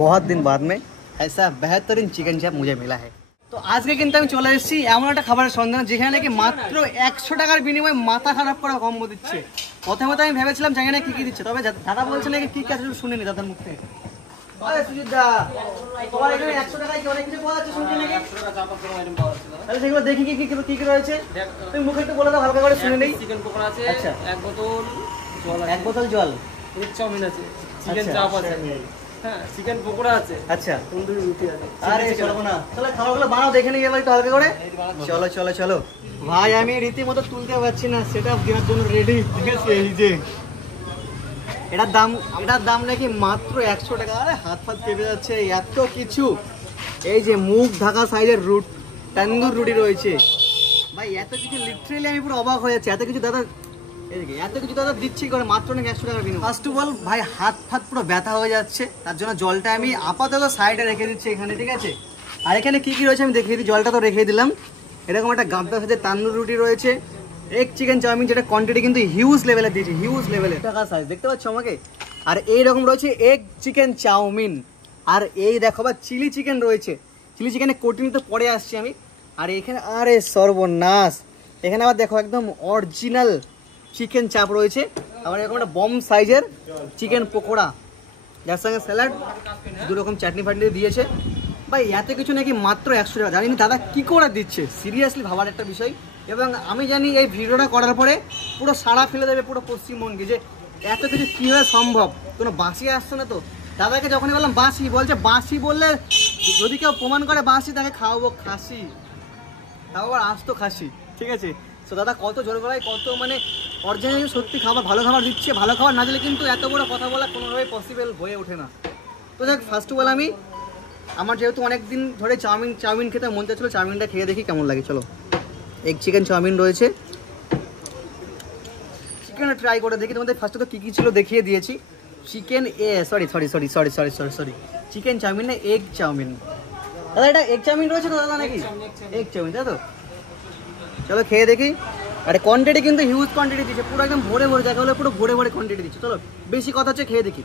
बहुत दिन बाद में ऐसा बेहतरीन चिकन चाप मुझे मिला है। তো আজকে কিন্তু আমি চলে এসেছি এমন একটা খাবারের সন্ধানে যেখানে নাকি মাত্র 100 টাকার বিনিময়ে মাথা খারাপ করা কম্বো দিচ্ছে। প্রথমে তো আমি ভেবেছিলাম জানি না কি কি দিচ্ছে, তবে দাদা বলছে নাকি কি কি আছে শুনিনি দাদার মুখ থেকে। আরে সুজিত দা, তোমার এখানে 100 টাকায় কি অনেক কিছু পাওয়া যাচ্ছে শুনছি নাকি? তাহলে সেগুলো দেখি কি কি কি রয়েছে, তুমি মুখে একটু বলে দাও হালকা করে শুনে নেই। চিকেন পকোড়া আছে, আচ্ছা, এক বোতল জল, এক চাউমিন আছে, চিকেন চাপ আছে, হ্যাঁ চিকেন পকোড়া আছে, আচ্ছা তন্দুরি রুটি আছে। আরে চলো না, চলো খাবারগুলো বানাও দেখে নিই এবার একটু হালকা করে। চলো চলো চলো ভাই, আমি রীতিমতো তুলতে পারছি না, সেটা কেনার জন্য রেডি। ঠিক আছে, এই যে এটার দাম নাকি মাত্র 100 টাকা। আরে হাত ফাত কেঁপে যাচ্ছে, এত কিছু। এই যে মুখ ঢাকা সাইজের তন্দুর রুটি রয়েছে ভাই, এত কিছু লিটারেলি আমি পুরো অবাক হয়ে যাচ্ছি। এত কিছু দাদা দিচ্ছি করে মাত্র নাকি 100 টাকা বিনিময়। ফার্স্ট অফ অল ভাই হাত ফাত পুরো ব্যথা হয়ে যাচ্ছে, তার জন্য জলটা আমি আপাতত সাইডে রেখে দিচ্ছি এখানে, ঠিক আছে। আর এখানে কি কি রয়েছে আমি দেখিয়ে দিই, জলটা তো রেখে দিলাম। এরকম একটা গাবদা সাইজের তান্দুর রুটি রয়েছে, এক চিকেন চাউমিন, যেটা কোয়ান্টিটি কিন্তু হিউজ লেভেলে দিয়েছি, হিউজ লেভেলে টাকা সাইজ দেখতে পাচ্ছ আমাকে। আর এইরকম রয়েছে এক চিকেন চাউমিন, আর এই দেখো বা চিলি চিকেন রয়েছে। চিলি চিকেনের কোটিং তো পরে আসছি আমি। আর এখানে আরে সর্বনাশ, এখানে আবার দেখো একদম অরিজিনাল চিকেন চাপ রয়েছে। আবার এরকম একটা বম সাইজের চিকেন পকোড়া, যার সঙ্গে স্যালাড, দুরকম চাটনি ফাটনি দিয়েছে ভাই। এত কিছু নাকি মাত্র 100 টাকা, জানি দাদা কি করে দিচ্ছে, সিরিয়াসলি ভাবার একটা বিষয়। এবং আমি জানি এই ভিডিওটা করার পরে পুরো সাড়া ফেলে দেবে পুরো পশ্চিমবঙ্গে, যে এত কিছু কীভাবে সম্ভব। কোনো বাঁশি আসছে না তো। দাদাকে যখনই বললাম বাঁশি, বলছে বাঁশি বললে যদি কেউ প্রমাণ করে বাঁশি তাকে খাওয়াবো খাসি, তাও আবার আসতো খাসি, ঠিক আছে। তো দাদা কত জোর গলায়, কত মানে অরিজিনালি সত্যি খাবার, ভালো খাবার দিচ্ছে। ভালো খাবার না দিলে কিন্তু এত বড় কথা বলা কোনোভাবে পসিবল হয়ে ওঠে না। তো দেখ ফার্স্ট অফ অল আমার যেহেতু অনেক দিন ধরে চাউমিন খেতে মন চাচ্ছিলো, চাউমিনটা খেয়ে দেখি কেমন লাগে। চলো, এক চিকেন চাউমিন রয়েছে, চিকেনটা ট্রাই করে দেখি। তোমাদের ফার্স্টে তো কী কী ছিল দেখিয়ে দিয়েছি। চিকেন চিকেন চাউমিন না এগ চাউমিন। দাদা এটা এগ চাউমিন রয়েছে তো দাদা নাকি? এগ চাউমিন তাই তো। চলো খেয়ে দেখি। আরে কোয়ান্টিটি কিন্তু হিউজ কোয়ান্টিটি দিচ্ছে, পুরো একদম ভরে ভরে, দেখা হলে পুরো ভরে ভরে কোয়ান্টিটি দিচ্ছে। চলো বেশি কথা হচ্ছে, খেয়ে দেখি।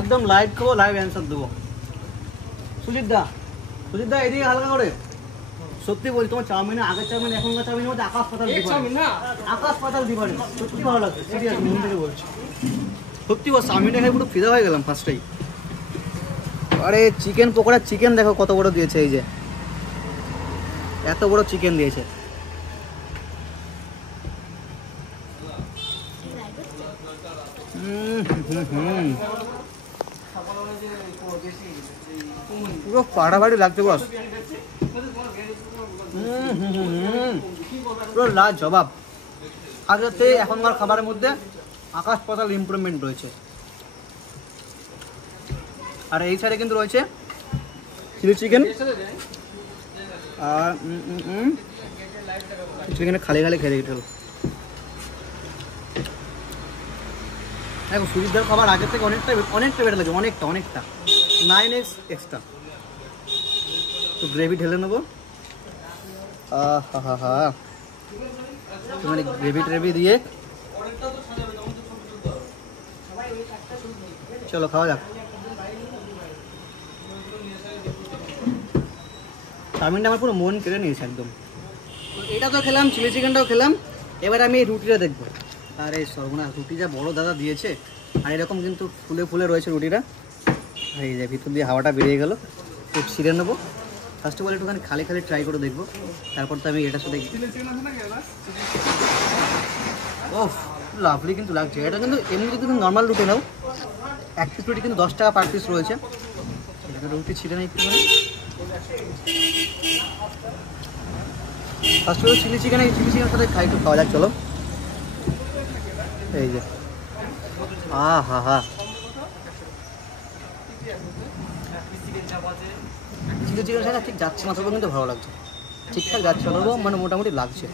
একদম লাইভ খাবো, লাইভ অ্যান্সার দেবো। সুজিত দা এদিকে হালকা করে। সত্যি বলছি, তোমার চাউমিনে আগের চাউমিন এখনকার চাউমিনের মধ্যে আকাশ পাতাল ডিফারেন্স। সত্যি ভালো লাগছে, সিরিয়াস মন থেকে বলছি। সত্যি বল, চাউমিনটা খেয়ে পুরো ফিদা হয়ে গেলাম ফার্স্টেই। আরে চিকেন পকোড়া, চিকেন দেখো কত বড় দিয়েছে, এই যে এত বড় চিকেন দিয়েছে। পুরো ফাটাফাটি লাগছে বস, পুরো লাজ জবাব। আগের থেকে এখনকার খাবারের মধ্যে আকাশ পাতাল ইমপ্রুভমেন্ট রয়েছে। আর এই সাইডে কিন্তু রয়েছে চিলি চিকেন, আর চিকেনটা খালি খেয়ে দেখি। চলো দেখো, সুজিতদার খাবার আগের থেকে অনেকটা বেটার লাগে, অনেকটা 9x এক্সট্রা। তো গ্রেভি ঢেলে নেবো। মানে গ্রেভি দিয়ে চলো খাওয়া যাক। চাউমিনটা আমার পুরো মন কেড়ে নিয়েছে একদম। এটা তো খেলাম, চিলি চিকেনটাও খেলাম, এবার আমি এই রুটিটা দেখবো। আরে সর্বনাশ, রুটি যা বড় দাদা দিয়েছে, আর এরকম কিন্তু ফুলে ফুলে রয়েছে রুটিটা। এই যে ভিতর দিয়ে হাওয়াটা বেরিয়ে গেল, একটু ছিঁড়ে নেবো। ফার্স্ট অফ অল একটুখানি খালি ট্রাই করে দেখবো, তারপর তো আমি এটার সাথে। ওফ, লাভলি কিন্তু লাগছে। এটা কিন্তু এমনি যদি তুমি নর্মাল রুটি নাও, এক পিস রুটি কিন্তু 10 টাকা পার পিস রয়েছে। এটাকে রুটি ছিঁড়ে নেই একটু। ফার্স্ট অফ অল চিলি চিকেনের সাথে খাওয়া যাক। চলো এই যে চিলি চিকেনের সাথে ঠিক যাচ্ছে না, তবে কিন্তু ভালো লাগছে, ঠিকঠাক যাচ্ছে, মানে মোটামুটি লাগছে।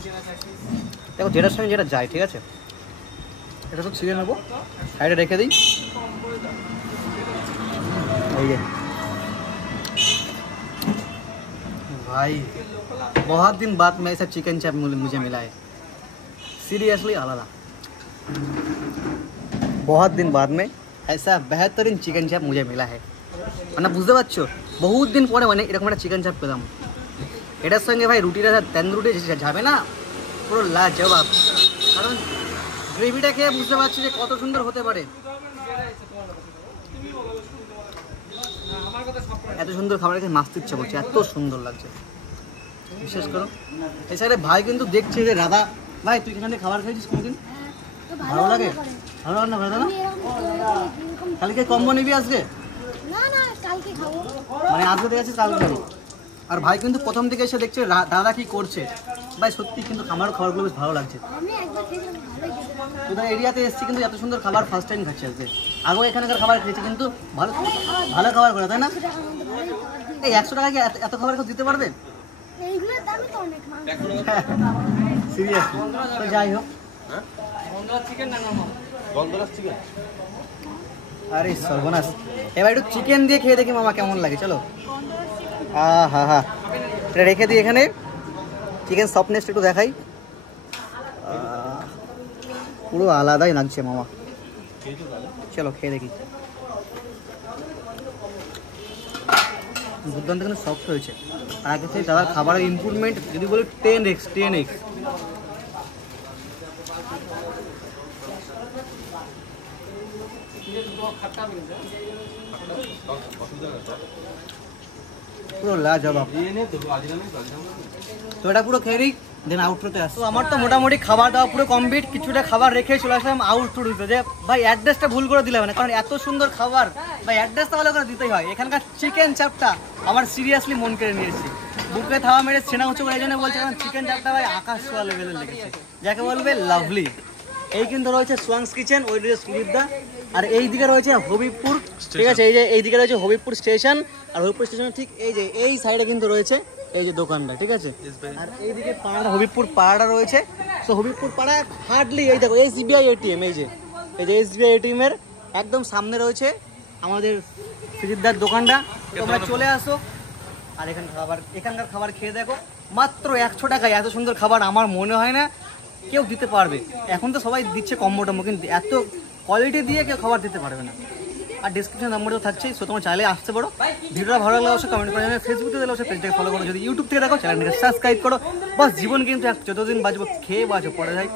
দেখো যেটার সঙ্গে যেটা যায়, ঠিক আছে। এটা তো ছিঁড়ে নেবো, সাইডে রেখে দিই। এই যে ভাই बहुत दिन बाद में ऐसा चिकन चाप मुझे मिला है, सीरियसली आलादा। बहुत दिन बाद में ऐसा बेहतरीन चिकन चाप मुझे मिला है। মানে বুঝতে পারছো, বহুত দিন পরে মানে এরকম একটা চিকেন চাপ পেলাম। এটার সঙ্গে ভাই রুটিটা তন্দুরি রুটি যাবে না, পুরো লাজবাব। কারণ গ্রেভিটা খেয়ে বুঝতে পারছি যে কত সুন্দর হতে পারে। এত সুন্দর খাবার খেয়ে মাছতে ইচ্ছে করছে, এত সুন্দর লাগছে। বিশেষ করো এই সাইডে ভাই কিন্তু দেখছে যে রাধা ভাই তুই এখানে খাবার খেয়েছিস কোনোদিন? ভালো লাগে? ভালো লাগে না ভাই? দাদা কালকে কম্বো নিবি আজকে? মানে আজকে দেখেছিস কালকে খাবি। আর ভাই কিন্তু প্রথম থেকে এসে দেখছে দাদা কি করছে। ভাই সত্যি কিন্তু আমারও খাবারগুলো বেশ ভালো লাগছে। তোদের এরিয়াতে এসেছি কিন্তু এত সুন্দর খাবার ফার্স্ট টাইম খাচ্ছি আজকে। আগেও এখানকার খাবার খেয়েছি কিন্তু ভালো ভালো খাবার করে, তাই না? এই 100 টাকা কি এত খাবার কেউ দিতে পারবে? সিরিয়াসলি তো যাই হোক। আরে সর্বনাশ, এবার একটু চিকেন দিয়ে খেয়ে দেখি মামা কেমন লাগে। চলো। হা হা, এটা রেখে দিই এখানে। চিকেন সফটনেসটা একটু দেখাই, পুরো আলাদাই লাগছে মামা। চলো খেয়ে দেখি। দুর্দান্ত কিন্তু সফট হয়েছে। আর আগে থেকে দাদার খাবারের ইমপ্রুভমেন্ট যদি বলি 10x 10x। পুরো লাজবাব। তো এটা পুরো খেয়ে দেন আউটরোতে আসো। আমার তো মোটামুটি খাবার দাওয়া পুরো কমপ্লিট। কিছুটা খাবার রেখে চলে আসলাম আউটরো দিতে, যে ভাই অ্যাড্রেসটা ভুল করে দিলাম না, কারণ এত সুন্দর খাবার ভাই অ্যাড্রেসটা ভালো করে দিতেই হয়। এখানকার চিকেন চাপটা আমার সিরিয়াসলি মন কেড়ে নিয়েছি। বুকে থাওয়া মেরে ছেনা উঁচু করে এই জন্য বলছে, কারণ চিকেন চাপটা ভাই আকাশ ছোঁয়া লেভেলের লেগেছে, যাকে বলবে লাভলি। এই কিন্তু রয়েছে সোয়াংস কিচেন, ওই রয়েছে সুদীপদা, আর এই দিকে রয়েছে হবিবপুর। ঠিক আছে, এই দিকে রয়েছে হবিবপুর স্টেশন। আর হবিবপুর স্টেশনের ঠিক এই সাইডে কিন্তু রয়েছে এই যে দোকানটা। ঠিক আছে, আর এইদিকে পাড়া হবিবপুর পাড়াটা রয়েছে। তো হবিবপুর পাড়া হার্ডলি এই দেখো SBI ATM, এই যে SBI ATM এর একদম সামনে রয়েছে আমাদের সুদীপদার দোকানটা। তোমরা চলে আসো আর এখানকার খাবার খেয়ে দেখো। মাত্র 100 টাকায় এত সুন্দর খাবার আমার মনে হয় না কেউ দিতে পারবে। এখন তো সবাই দিচ্ছে কম্বো টম্বো, কিন্তু এত কোয়ালিটি দিয়ে কেউ খাবার দিতে পারবে না। আর ডিসক্রিপশন নাম্বারও থাকছে, সো তোমরা চাইলে আসতে পারো। ভিডিওটা ভালো লাগলে অবশ্যই কমেন্ট করে জানাবে। ফেসবুকে দিলে অবশ্যই পেজটাকে ফলো করো। যদি ইউটিউব থেকে দেখো চ্যানেলটাকে সাবস্ক্রাইব করো। বাস জীবন কিন্তু যতদিন বাঁচবো খেয়ে বাঁচো, পরে যাই।